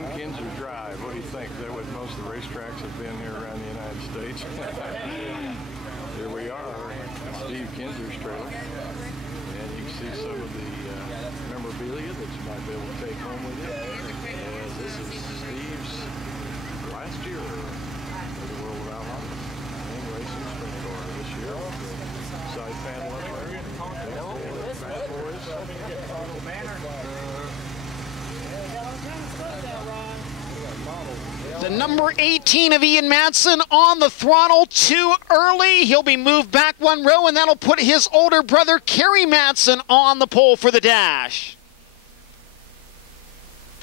Green Kinser Drive. What do you think? Is that what most of the racetracks have been here around the United States? Here we are, Steve Kinser's trailer. And you can see some of the memorabilia that you might be able to take home with you. And this is Steve's last year for the World of Outlaws. And racing sprint car this year. Side panel up there. Bad boys. The number 18 of Ian Madsen on the throttle too early. He'll be moved back one row, and that'll put his older brother, Kerry Madsen, on the pole for the dash.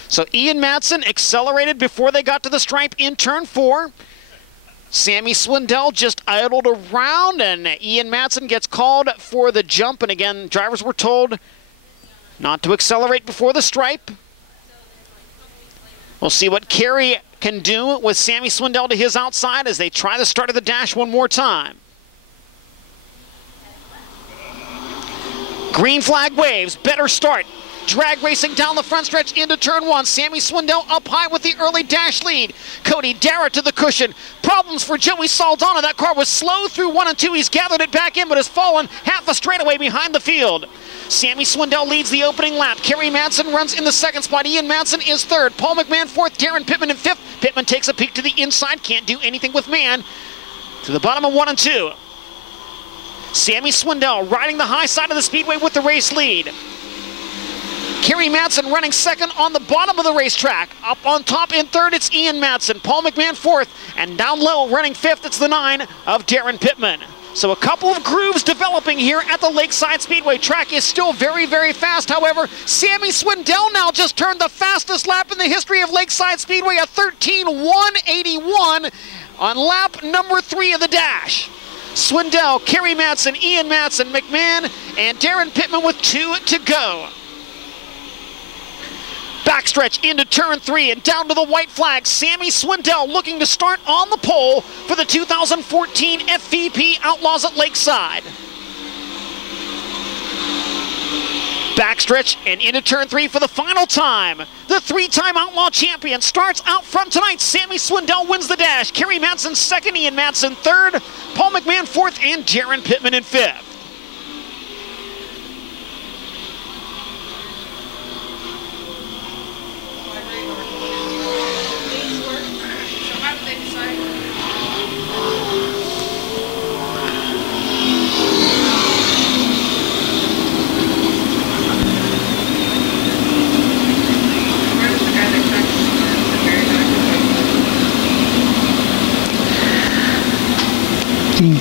So Ian Madsen accelerated before they got to the stripe in turn 4. Sammy Swindell just idled around, and Ian Madsen gets called for the jump. And again, drivers were told not to accelerate before the stripe. We'll see what Kerry can do with Sammy Swindell to his outside as they try the start of the dash one more time. Green flag waves, better start. Drag racing down the front stretch into turn 1. Sammy Swindell up high with the early dash lead. Cody Darrah to the cushion. Problems for Joey Saldana. That car was slow through 1 and 2. He's gathered it back in, but has fallen half a straightaway behind the field. Sammy Swindell leads the opening lap. Kerry Madsen runs in the second spot. Ian Madsen is third. Paul McMahon fourth. Darren Pittman in fifth. Pittman takes a peek to the inside. Can't do anything with man. To the bottom of 1 and 2. Sammy Swindell riding the high side of the speedway with the race lead. Kerry Madsen running second on the bottom of the racetrack. Up on top in third, it's Ian Madsen. Paul McMahon fourth. And down low, running fifth, it's the 9 of Darren Pittman. So a couple of grooves developing here at the Lakeside Speedway. Track is still very, very fast. However, Sammy Swindell now just turned the fastest lap in the history of Lakeside Speedway, a 13:181 on lap number 3 of the dash. Swindell, Kerry Madsen, Ian Madsen, McMahon, and Darren Pittman with 2 to go. Backstretch into turn 3 and down to the white flag. Sammy Swindell looking to start on the pole for the 2014 FVP Outlaws at Lakeside. Backstretch and into turn 3 for the final time. The 3-time Outlaw champion starts out front tonight. Sammy Swindell wins the dash. Kerry Madsen second, Ian Madsen third, Paul McMahon fourth, and Darren Pittman in fifth.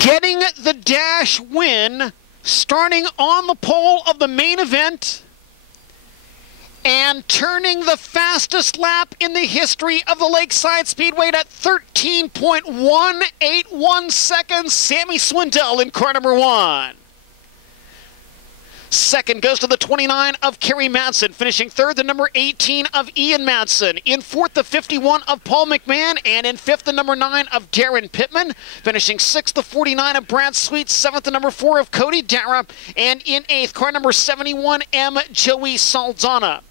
Getting the dash win, starting on the pole of the main event, and turning the fastest lap in the history of the Lakeside Speedway at 13.181 seconds, Sammy Swindell in car number 1. Second goes to the 29 of Kerry Madsen, finishing third, the number 18 of Ian Madsen. In fourth, the 51 of Paul McMahon, and in fifth, the number 9 of Darren Pittman. Finishing sixth, the 49 of Brad Sweet, seventh, the number 4 of Cody Darrah, and in eighth, car number 71M, Joey Saldana.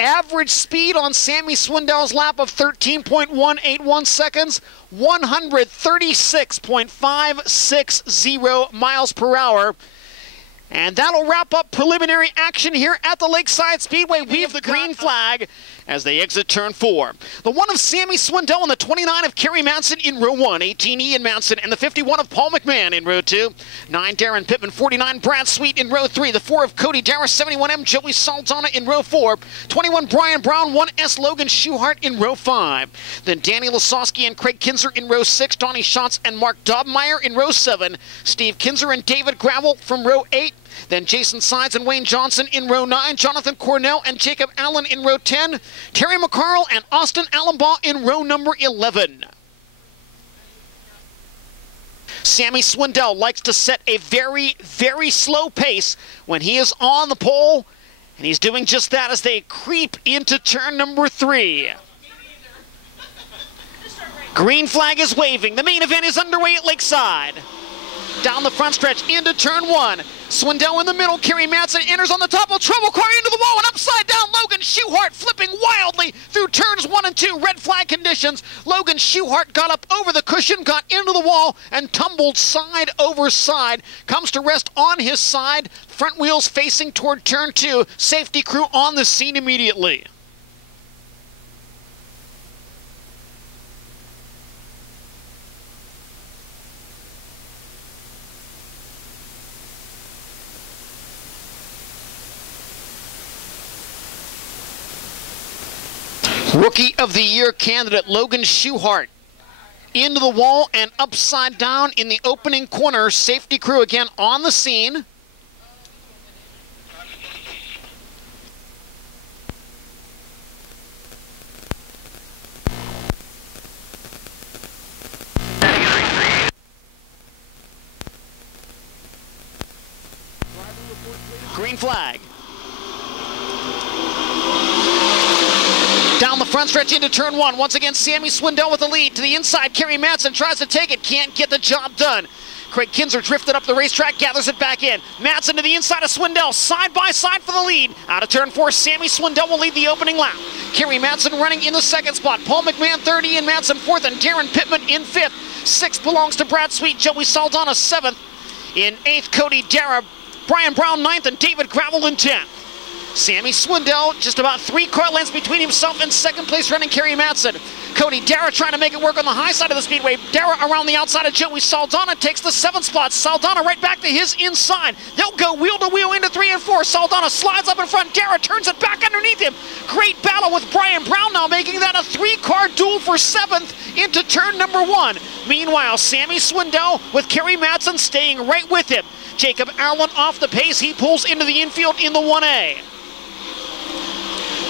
Average speed on Sammy Swindell's lap of 13.181 seconds, 136.560 miles per hour. And that'll wrap up preliminary action here at the Lakeside Speedway. We have the green flag as they exit turn 4. The 1 of Sammy Swindell and the 29 of Kerry Madsen in row 1. 18 Ian Madsen and the 51 of Paul McMahon in row 2. 9 Darren Pittman, 49 Brad Sweet in row 3. The 4 of Cody Darrah, 71M Joey Saldana in row 4. 21 Brian Brown, 1S Logan Schuhart in row 5. Then Danny Lasowski and Craig Kinser in row 6. Donnie Schatz and Mark Dobmeyer in row 7. Steve Kinser and David Gravel from row 8. Then Jason Sides and Wayne Johnson in row 9, Jonathan Cornell and Jacob Allen in row 10, Terry McCarl and Austin Allenbaugh in row number 11. Sammy Swindell likes to set a very, very slow pace when he is on the pole, and he's doing just that as they creep into turn number 3. Green flag is waving. The main event is underway at Lakeside. Down the front stretch into turn 1. Swindell in the middle. Kerry Madsen enters on the top of trouble car into the wall and upside down. Logan Schuhart flipping wildly through turns 1 and and 2, red flag conditions. Logan Schuhart got up over the cushion, got into the wall, and tumbled side over side. Comes to rest on his side, front wheels facing toward turn 2. Safety crew on the scene immediately. Rookie of the Year candidate Logan Schuhart into the wall and upside down in the opening corner. Safety crew again on the scene. Green flag. Down the front stretch into turn 1. Once again, Sammy Swindell with the lead. To the inside, Kerry Madsen tries to take it. Can't get the job done. Craig Kinser drifted up the racetrack, gathers it back in. Madsen to the inside of Swindell, side by side for the lead. Out of turn 4, Sammy Swindell will lead the opening lap. Kerry Madsen running in the second spot. Paul McMahon 3rd, Ian Madsen 4th, and Darren Pittman in 5th. 6th belongs to Brad Sweet, Joey Saldana 7th. In 8th, Cody Dara, Brian Brown 9th, and David Gravel in 10th. Sammy Swindell just about 3 car lengths between himself and second place running Kerry Madsen. Cody Dara trying to make it work on the high side of the speedway. Dara around the outside of Joey Saldana takes the 7th spot. Saldana right back to his inside. They'll go wheel to wheel into 3 and 4. Saldana slides up in front. Dara turns it back underneath him. Great battle with Brian Brown now, making that a 3-car duel for 7th into turn number 1. Meanwhile, Sammy Swindell with Kerry Madsen staying right with him. Jacob Allen off the pace. He pulls into the infield in the 1A.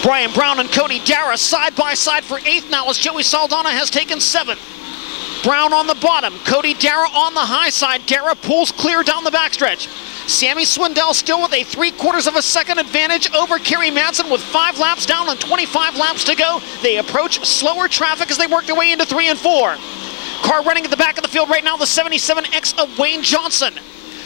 Brian Brown and Cody Dara side by side for 8th now as Joey Saldana has taken 7th. Brown on the bottom, Cody Dara on the high side. Dara pulls clear down the backstretch. Sammy Swindell still with a 3/4 of a second advantage over Kerry Madsen with 5 laps down and 25 laps to go. They approach slower traffic as they work their way into 3 and 4. Car running at the back of the field right now, the 77X of Wayne Johnson.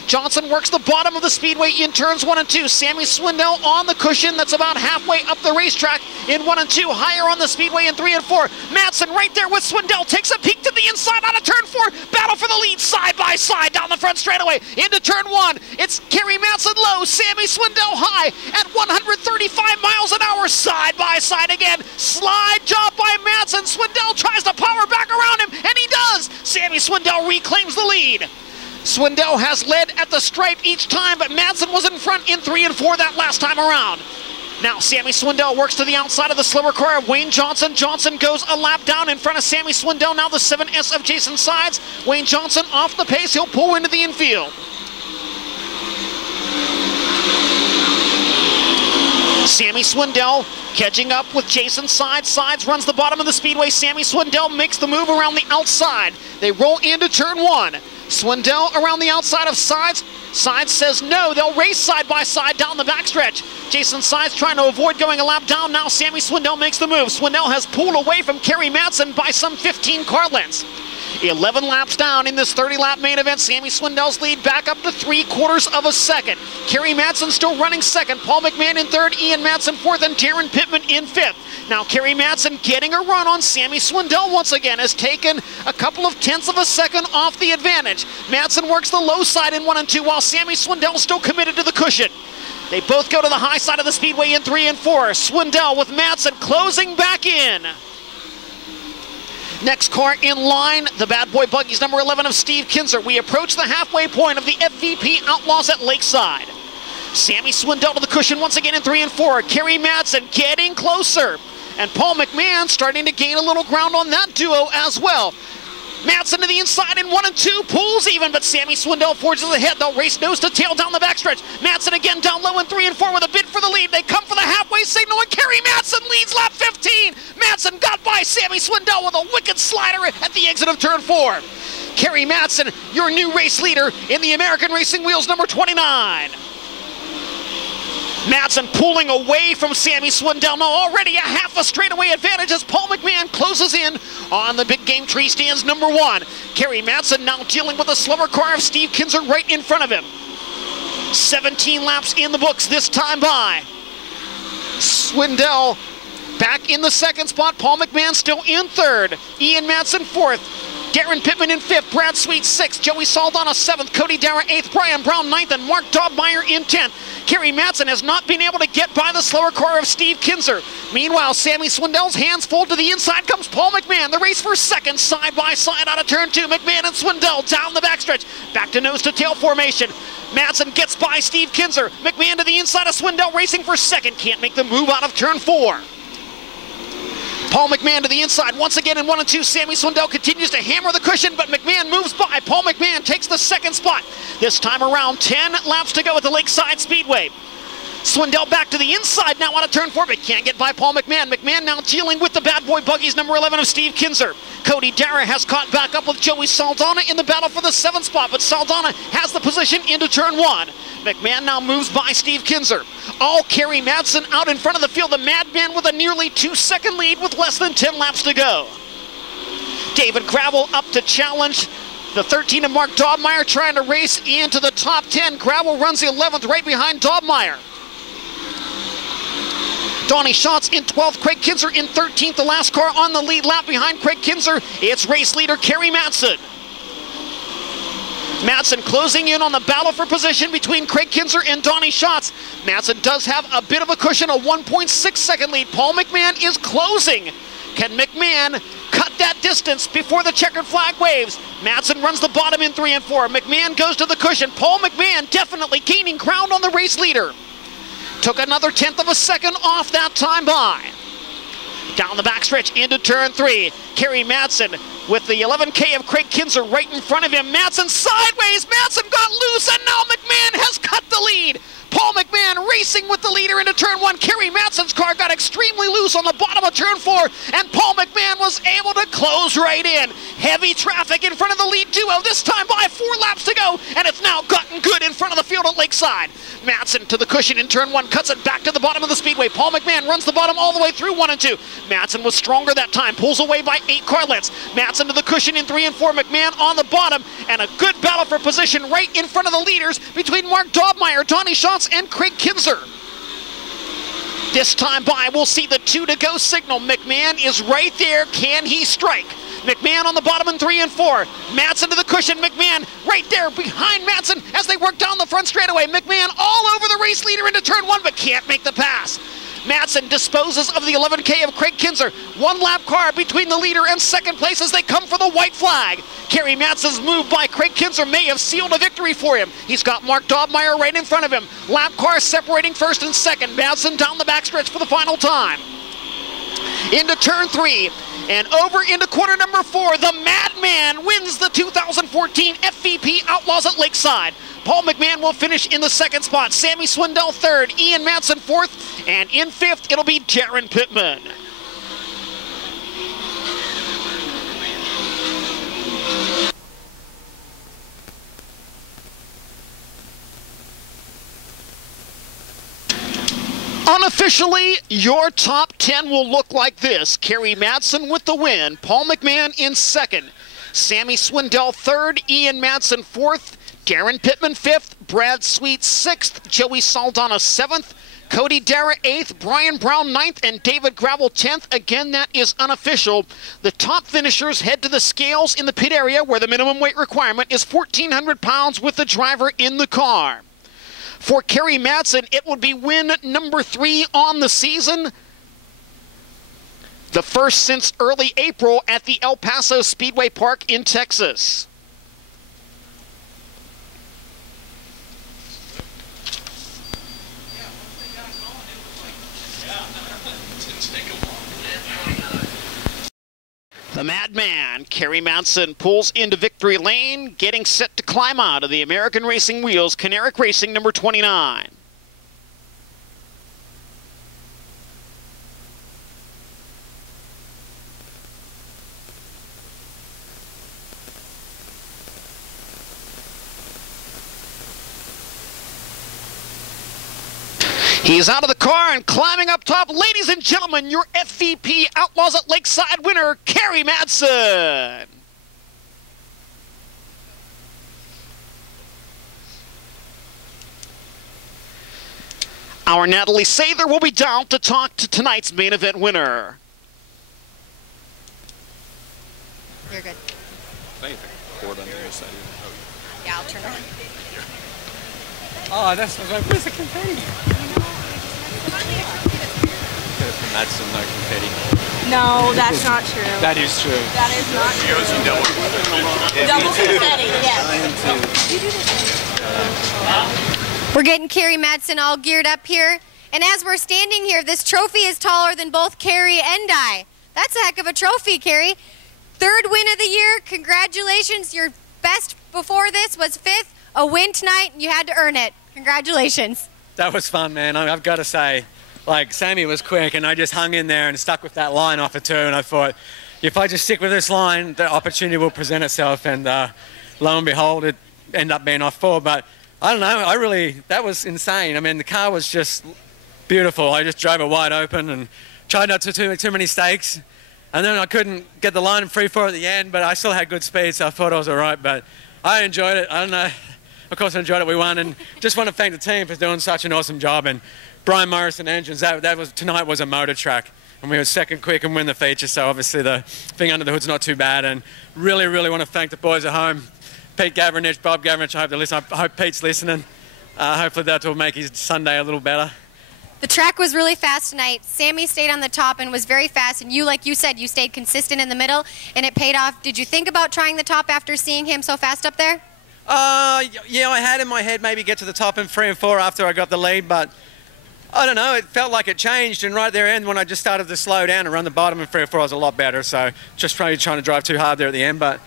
Johnson works the bottom of the speedway in turns 1 and 2. Sammy Swindell on the cushion. That's about halfway up the racetrack in 1 and 2. Higher on the speedway in 3 and 4. Madsen right there with Swindell. Takes a peek to the inside out of turn 4. Battle for the lead side by side down the front straightaway into turn 1. It's Kerry Madsen low. Sammy Swindell high at 135 miles an hour. Side by side again. Slide job by Madsen. Swindell tries to power back around him, and he does. Sammy Swindell reclaims the lead. Swindell has led at the stripe each time, but Madsen was in front in 3 and 4 that last time around. Now Sammy Swindell works to the outside of the slower car of Wayne Johnson. Johnson goes a lap down in front of Sammy Swindell. Now the 7S of Jason Sides. Wayne Johnson off the pace. He'll pull into the infield. Sammy Swindell catching up with Jason Sides. Sides runs the bottom of the speedway. Sammy Swindell makes the move around the outside. They roll into turn 1. Swindell around the outside of Sides. Sides says no. They'll race side by side down the backstretch. Jason Sides trying to avoid going a lap down. Now Sammy Swindell makes the move. Swindell has pulled away from Kerry Madsen by some 15 car lengths. 11 laps down in this 30-lap main event. Sammy Swindell's lead back up to 3/4 of a second. Kerry Madsen still running second. Paul McMahon in 3rd, Ian Madsen 4th, and Darren Pittman in 5th. Now Kerry Madsen getting a run on Sammy Swindell once again, has taken a couple of tenths of a second off the advantage. Madsen works the low side in 1 and 2 while Sammy Swindell still committed to the cushion. They both go to the high side of the speedway in 3 and 4. Swindell with Madsen closing back in. Next car in line, the bad boy buggies, number 11 of Steve Kinser. We approach the halfway point of the FVP Outlaws at Lakeside. Sammy Swindell to the cushion once again in 3 and 4. Kerry Madsen getting closer. And Paul McMahon starting to gain a little ground on that duo as well. Madsen to the inside in 1 and 2, pulls even, but Sammy Swindell forges ahead. They'll race nose to tail down the backstretch. Madsen again down low in 3 and 4 with a bid for the lead. They come for the halfway signal, and Kerry Madsen leads lap 15. Madsen got by Sammy Swindell with a wicked slider at the exit of turn 4. Kerry Madsen, your new race leader in the American Racing Wheels number 29. Madsen pulling away from Sammy Swindell. Now already a half a straightaway advantage as Paul McMahon closes in on the big game tree stands number 1. Kerry Madsen now dealing with a slower car of Steve Kinser right in front of him. 17 laps in the books this time by. Swindell Back in the second spot, Paul McMahon still in third. Ian Madsen fourth. Darren Pittman in fifth. Brad Sweet sixth. Joey Saldana seventh. Cody Dara eighth. Brian Brown ninth. And Mark Dobmeyer in 10th. Kerry Madsen has not been able to get by the slower car of Steve Kinser. Meanwhile, Sammy Swindell's hands full. To the inside comes Paul McMahon. The race for second, side by side out of turn 2. McMahon and Swindell down the backstretch. Back to nose to tail formation. Madsen gets by Steve Kinser. McMahon to the inside of Swindell racing for second. Can't make the move out of turn 4. Paul McMahon to the inside once again in 1 and 2. Sammy Swindell continues to hammer the cushion, but McMahon moves by. Paul McMahon takes the second spot. This time around, 10 laps to go at the Lakeside Speedway. Swindell back to the inside now on a turn 4, but can't get by Paul McMahon. McMahon now dealing with the bad boy buggies, number 11 of Steve Kinser. Cody Dara has caught back up with Joey Saldana in the battle for the 7th spot, but Saldana has the position into turn 1. McMahon now moves by Steve Kinser. All Kerry Madsen out in front of the field. The Madman with a nearly 2-second lead with less than 10 laps to go. David Gravel up to challenge the 13 of Mark Dobmeyer, trying to race into the top 10. Gravel runs the 11th right behind Dobmeyer. Donnie Schatz in 12th, Craig Kinser in 13th, the last car on the lead lap behind Craig Kinser. It's race leader Kerry Madsen. Madsen closing in on the battle for position between Craig Kinser and Donnie Schatz. Madsen does have a bit of a cushion, a 1.6-second lead. Paul McMahon is closing. Can McMahon cut that distance before the checkered flag waves? Madsen runs the bottom in 3 and 4. McMahon goes to the cushion. Paul McMahon definitely gaining ground on the race leader. Took another 1/10 of a second off that time by. Down the backstretch into turn 3. Kerry Madsen with the 11K of Craig Kinser right in front of him. Madsen sideways. Madsen got loose, and now McMahon has cut the lead. Paul McMahon racing with the leader into turn 1. Kerry Madsen's car got extremely loose on the bottom of turn 4, and Paul McMahon was able to close right in. Heavy traffic in front of the lead duo, this time by 4 laps to go, and it's now gotten good in front of the field at Lakeside. Madsen to the cushion in turn 1, cuts it back to the bottom of the speedway. Paul McMahon runs the bottom all the way through 1 and 2. Madsen was stronger that time, pulls away by 8 car lengths. Madsen to the cushion in 3 and 4, McMahon on the bottom, and a good battle for position right in front of the leaders between Mark Dobmeyer, Donnie Schatz, and Craig Kinser. This time by, we'll see the 2 to go signal. McMahon is right there. Can he strike? McMahon on the bottom in 3 and 4. Madsen to the cushion. McMahon right there behind Madsen as they work down the front straightaway. McMahon all over the race leader into turn 1, but can't make the pass. Madsen disposes of the 11K of Craig Kinser. 1 lap car between the leader and second place as they come for the white flag. Kerry Madsen's move by Craig Kinser may have sealed a victory for him. He's got Mark Dobmeyer right in front of him. Lap car separating first and second. Madsen down the backstretch for the final time. Into turn 3 and over into quarter number 4. The Madman wins the 2014 FVP Outlaws at Lakeside. Paul McMahon will finish in the 2nd spot. Sammy Swindell 3rd, Ian Madsen 4th, and in 5th it'll be Darren Pittman. Unofficially, your top 10 will look like this. Kerry Madsen with the win, Paul McMahon in 2nd, Sammy Swindell 3rd, Ian Madsen 4th, Darren Pittman 5th, Brad Sweet 6th, Joey Saldana 7th, Cody Dara 8th, Brian Brown 9th, and David Gravel 10th. Again, that is unofficial. The top finishers head to the scales in the pit area where the minimum weight requirement is 1,400 pounds with the driver in the car. For Kerry Madsen, it would be win number 3 on the season. The first since early April at the El Paso Speedway Park in Texas. The Madman, Kerry Madsen, pulls into victory lane, getting set to climb out of the American Racing Wheels, Caneric Racing number 29. He's out of the car and climbing up top. Ladies and gentlemen, your FVP Outlaws at Lakeside winner, Kerry Madsen. Our Natalie Sather will be down to talk to tonight's main event winner. You're good. Cord on the other side. Yeah, I'll turn around. Oh, that's like, where's the confetti? That's some no confetti. No, that's not true. That is true. That is not true. Double confetti, yes. We're getting Carrie Madsen all geared up here. And as we're standing here, this trophy is taller than both Carrie and I. That's a heck of a trophy, Carrie. 3rd win of the year. Congratulations. Your best before this was 5th. A win tonight, and you had to earn it. Congratulations. That was fun, man. I've got to say, like, Sammy was quick, and I just hung in there and stuck with that line off of 2, and I thought, if I just stick with this line, the opportunity will present itself, and lo and behold, it ended up being off 4. But I don't know, that was insane. I mean, the car was just beautiful. I just drove it wide open and tried not to too many stakes. And then I couldn't get the line in free for at the end, but I still had good speed, so I thought I was all right. But I enjoyed it. I don't know. Of course, I enjoyed it. We won, and just want to thank the team for doing such an awesome job. And Brian Morrison Engines, tonight was a motor track, and we were 2nd quick and win the feature. So obviously the thing under the hood's not too bad. And really want to thank the boys at home, Pete Gavranich, Bob Gavranich. I hope they listen. I hope Pete's listening. Hopefully that will make his Sunday a little better. The track was really fast tonight. Sammy stayed on the top and was very fast, and you, like you said, you stayed consistent in the middle, and it paid off. Did you think about trying the top after seeing him so fast up there? Yeah, I had in my head maybe get to the top in 3 and 4 after I got the lead, but I don't know, it felt like it changed, and right there end when I just started to slow down and run the bottom in 3 or 4, I was a lot better, so just probably trying to drive too hard there at the end, but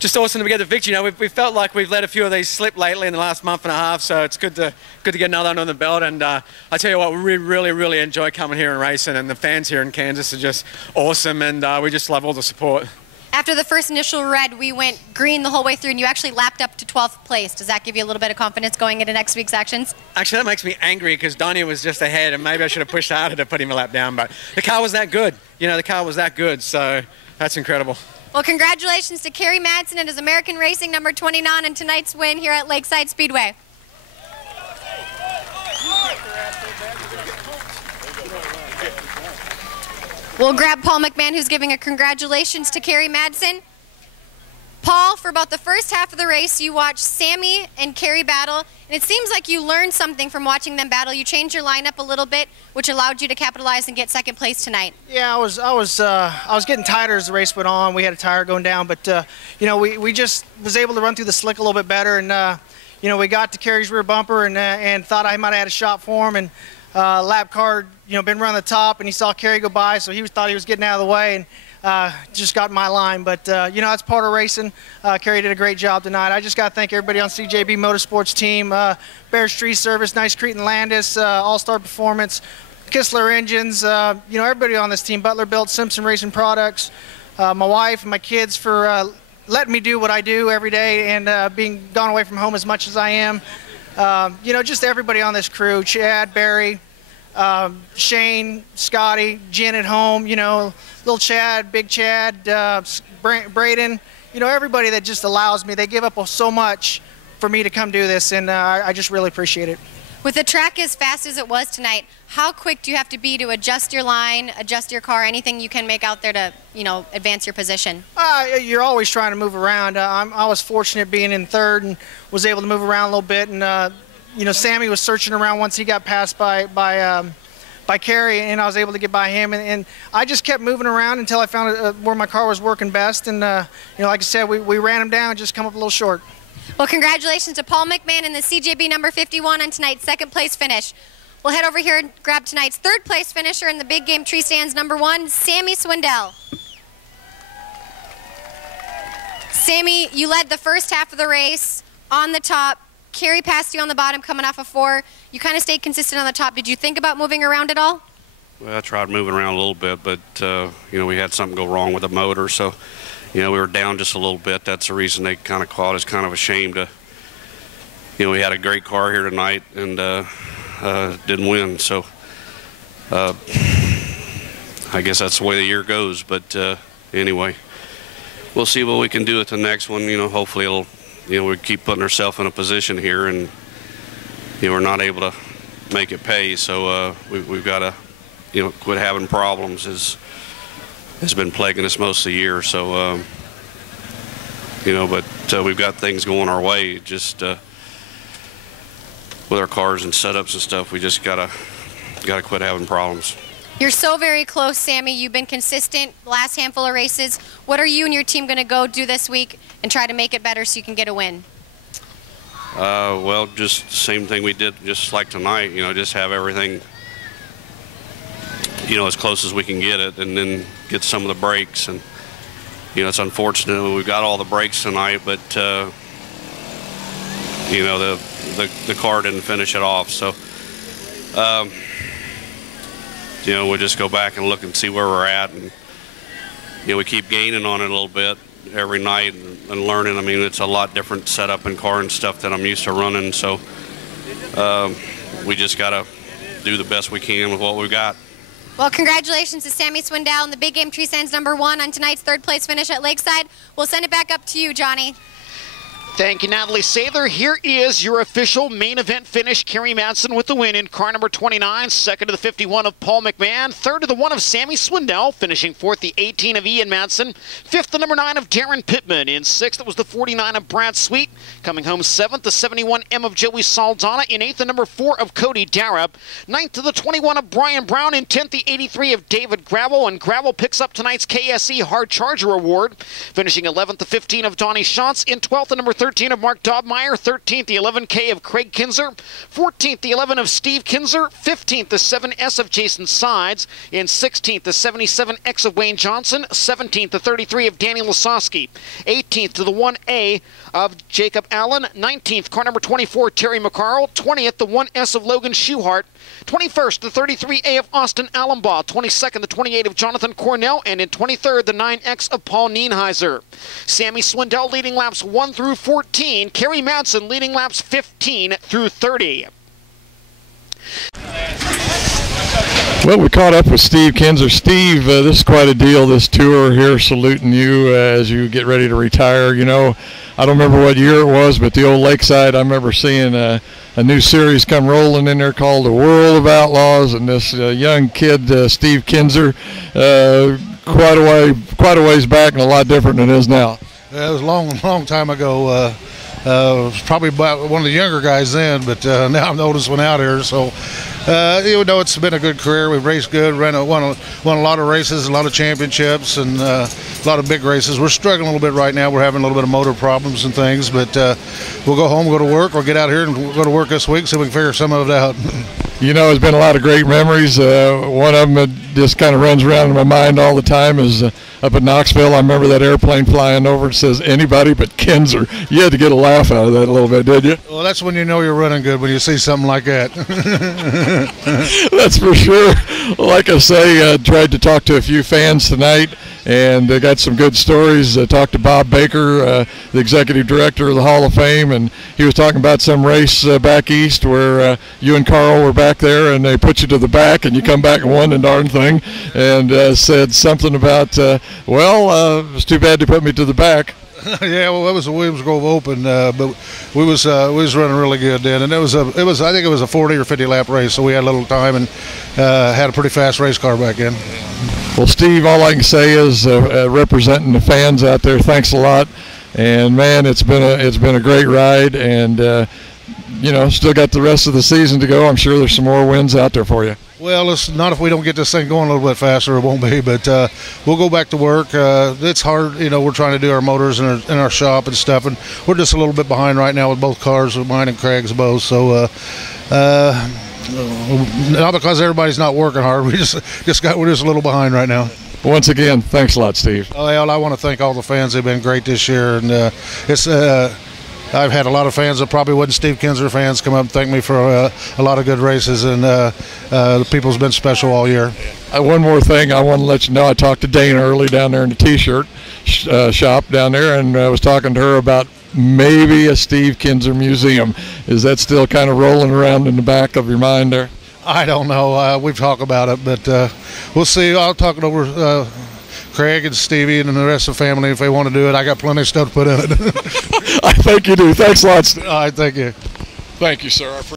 just awesome to get the victory. You know, we felt like we've let a few of these slip lately in the last month and a half, so it's good to get another under the belt. And I tell you what, we really enjoy coming here and racing, and the fans here in Kansas are just awesome, and we just love all the support. After the first initial red, we went green the whole way through, and you actually lapped up to 12th place. Does that give you a little bit of confidence going into next week's actions? Actually, that makes me angry because Donnie was just ahead, and maybe I should have pushed harder to put him a lap down, but the car was that good. You know, the car was that good, so that's incredible. Well, congratulations to Carrie Madsen and his American Racing number 29 in tonight's win here at Lakeside Speedway. We'll grab Paul McMahon, who's giving a congratulations to Carrie Madsen. Paul, for about the first half of the race, you watched Sammy and Carrie battle, and it seems like you learned something from watching them battle. You changed your lineup a little bit, which allowed you to capitalize and get 2nd place tonight. Yeah, I was getting tighter as the race went on. We had a tire going down, but you know, we just was able to run through the slick a little bit better, and you know, we got to Carrie's rear bumper and thought I might have had a shot for him, and lap car, you know, been running the top, and he saw Carrie go by, so he thought he was getting out of the way, and just got in my line. But you know, that's part of racing. Carrie did a great job tonight. I just got to thank everybody on CJB Motorsports team, Bears Tree Service, Nice Cretan Landis, All-Star Performance, Kistler Engines, you know, everybody on this team, Butler Built, Simpson Racing Products, my wife and my kids for letting me do what I do every day, and being gone away from home as much as I am. You know, just everybody on this crew, Chad, Barry, Shane, Scotty, Jen at home, you know, little Chad, big Chad, Braden, you know, everybody that just allows me. They give up so much for me to come do this, and I just really appreciate it. With the track as fast as it was tonight, how quick do you have to be to adjust your line, adjust your car, anything you can make out there to, you know, advance your position? You're always trying to move around. I was fortunate being in 3rd and was able to move around a little bit, and you know, Sammy was searching around once he got passed by Carrie, and I was able to get by him, and I just kept moving around until I found where my car was working best, and you know, like I said, we ran him down and just come up a little short. Well, congratulations to Paul McMahon and the CJB number 51 on tonight's 2nd place finish. We'll head over here and grab tonight's 3rd place finisher in the Big Game Tree Stands number 1, Sammy Swindell. Sammy, you led the first half of the race on the top. Carrie passed you on the bottom coming off of 4. You kind of stayed consistent on the top. Did you think about moving around at all? Well, I tried moving around a little bit, but, you know, we had something go wrong with the motor, so, you know, we were down just a little bit. That's the reason they kind of caught us. Kind of ashamed to, you know, we had a great car here tonight and didn't win, so I guess that's the way the year goes, but anyway, we'll see what we can do at the next one. You know, hopefully it'll, you know, we keep putting ourselves in a position here, and you know, we're not able to make it pay. So we've got to, you know, quit having problems. Has been plaguing us most of the year. So you know, but we've got things going our way. Just with our cars and setups and stuff, we just gotta quit having problems. You're so very close, Sammy. You've been consistent the last handful of races. What are you and your team going to go do this week and try to make it better so you can get a win? Well, just the same thing we did just like tonight, you know, just have everything, you know, as close as we can get it, and then get some of the breaks. And, you know, it's unfortunate we've got all the breaks tonight, but, you know, the car didn't finish it off. So, you know, we'll just go back and look and see where we're at. And, you know, we keep gaining on it a little bit every night and learning. I mean, it's a lot different setup in car and stuff that I'm used to running. So we just got to do the best we can with what we've got. Well, congratulations to Sammy Swindell and the Big Game Tree Stands #1 on tonight's third place finish at Lakeside. We'll send it back up to you, Johnny. Thank you, Natalie Sather. Here is your official main event finish. Kerry Madsen with the win in car number 29, second to the 51 of Paul McMahon, third to the 1 of Sammy Swindell, finishing fourth the 18 of Ian Madsen, fifth the number 9 of Darren Pittman. In sixth, it was the 49 of Brad Sweet. Coming home seventh, the 71 M of Joey Saldana. In eighth, the number 4 of Cody Darrab. Ninth to the 21 of Brian Brown. In 10th, the 83 of David Gravel. And Gravel picks up tonight's KSE Hard Charger Award. Finishing 11th, the 15 of Donnie Schatz. In 12th, the number 13 of Mark Dobmeyer, 13th, the 11K of Craig Kinser, 14th, the 11 of Steve Kinser, 15th, the 7S of Jason Sides, in 16th, the 77X of Wayne Johnson, 17th, the 33 of Danny Lasowski, 18th to the 1A of Jacob Allen, 19th, car number 24, Terry McCarl, 20th, the 1S of Logan Schuhart, 21st, the 33A of Austin Allenbaugh, 22nd, the 28 of Jonathan Cornell, and in 23rd, the 9X of Paul Nienheiser. Sammy Swindell leading laps 1 through 14. Kerry Madsen leading laps 15 through 30. Well, we caught up with Steve Kinser. Steve, this is quite a deal, this tour here, saluting you as you get ready to retire. You know, I don't remember what year it was, but the old Lakeside, I remember seeing a new series come rolling in there called The World of Outlaws, and this young kid, Steve Kinser, quite a ways back and a lot different than it is now. Yeah, it was a long time ago. Was probably about one of the younger guys then, but now I'm the oldest one out here. So, you know, it's been a good career. We've raced good, won a lot of races, a lot of championships, and a lot of big races. We're struggling a little bit right now. We're having a little bit of motor problems and things, but we'll go home, go to work, we'll get out here and we'll go to work this week so we can figure some of it out. You know, it's been a lot of great memories. One of them that just kind of runs around in my mind all the time is up at Knoxville. I remember that airplane flying over and says, anybody but Kinser. You had to get a laugh out of that a little bit, did you? Well, that's when you know you're running good, when you see something like that. That's for sure. Like I say, tried to talk to a few fans tonight, and they got some good stories. I talked to Bob Baker, the executive director of the Hall of Fame, and he was talking about some race back east where you and Carl were back there, and they put you to the back, and you come back and won the darn thing, and said something about, well, it was too bad to put me to the back. Yeah, well, it was the Williams Grove Open, but we was running really good then, and I think it was a 40 or 50 lap race, so we had a little time and had a pretty fast race car back then. Well, Steve, all I can say is representing the fans out there, thanks a lot, and man, it's been a great ride, and you know, still got the rest of the season to go. I'm sure there's some more wins out there for you. Well, it's not if we don't get this thing going a little bit faster, it won't be, but we'll go back to work. It's hard, you know, we're trying to do our motors in our shop and stuff, and we're just a little bit behind right now with both cars, with mine and Craig's both, so not because everybody's not working hard, we're just a little behind right now. Once again, thanks a lot, Steve. Well, I want to thank all the fans. They've been great this year, and I've had a lot of fans that probably wasn't Steve Kinser fans come up and thank me for a lot of good races, and the people's been special all year. One more thing I want to let you know, I talked to Dana early down there in the T-shirt shop down there, and I was talking to her about maybe a Steve Kinser museum. Is that still kind of rolling around in the back of your mind there? I don't know. We've talked about it, but we'll see. I'll talk it over Craig and Stevie and the rest of the family if they want to do it. I got plenty of stuff to put in it. I think you do. Thanks a lot, Steve. All right, thank you. Thank you, sir.